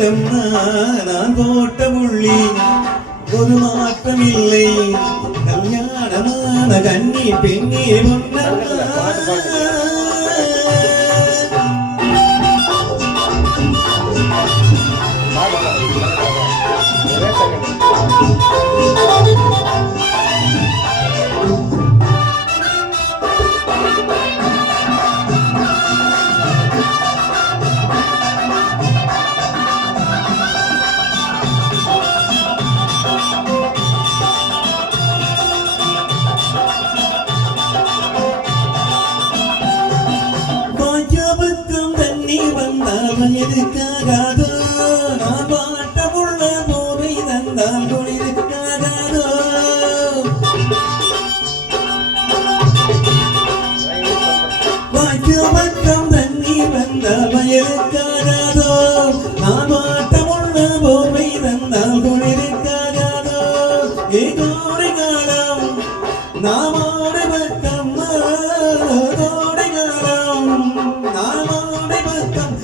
நான் போட்ட முள்ளி ஒரு மாற்றம் இல்லை கல்யாணமான கண்ணி பெண்ணே எதுக்காகாதோ நான் பாட்டமுள்ள போதை தந்தால் குளிருக்காகாதோ வாய்க்கு பக்கம் தண்ணி வந்தால் வயலுக்காகாதோ நான் பாட்டமுள்ள போதை தந்தால் குளிருக்காகாதோ ஏ கோடை காலம் நாமோடு பக்கம் கோடை காலம் நாமோடு பக்கம்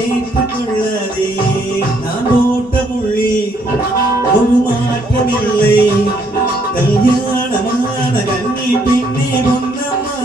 ஏற்றுக்கொள்ளதே நான் போட்ட முள்ளி ஒரு மாற்றமில்லை கல்யாணமான கண்ணி பின்னே பொன்னம்மா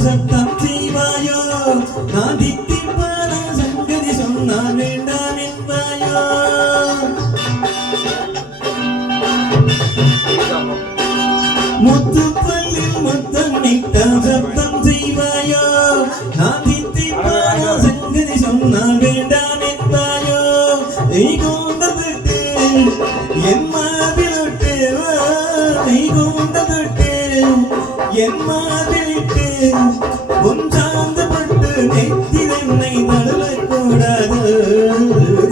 சத்தம் செய்வாயோ நான் தித்திப்பான சங்கதி சொன்னால் வேண்டாம் என்பாயோ முத்துப்பள்ளில் முத்தம் நிட்டால் சத்தம் செய்வாயோ நான் தித்திப்பான சங்கதி சொன்னால் வேண்டாம் என்பாயோ நீ கொண்டதுட்டு என் மாதிரிட்டு நீ கொண்டதுட்டு என் மாதிரிட்டு ஒன்றாந்தப்பட்டு நெத்திரை நடுவக்கூடாது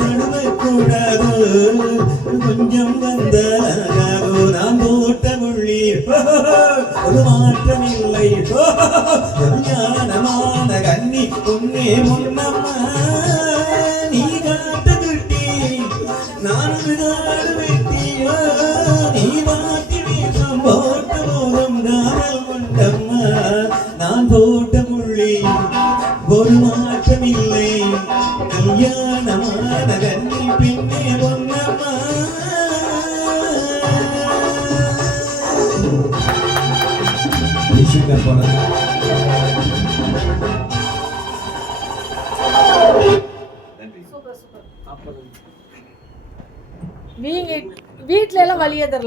நடுவக்கூடாது கொஞ்சம் வந்தாகாதோ நான் போட்ட முள்ளி ஒரு மாற்றமில்லை ஞானமான கண்ணி பொன்னே முன்னம்மா நீ காட்ட துட்டி நான் காடு வெட்டியோ நீ மாட்டி வீசம் போட்ட போதும் காதல் கொண்டம்மா நான் போட்ட முள்ளி ஒரு மாற்றமில்லை கல்யாணமான கண்ணி பின்னே பொன்னம்மா வீட்டுல எல்லாம் வழியே தரல.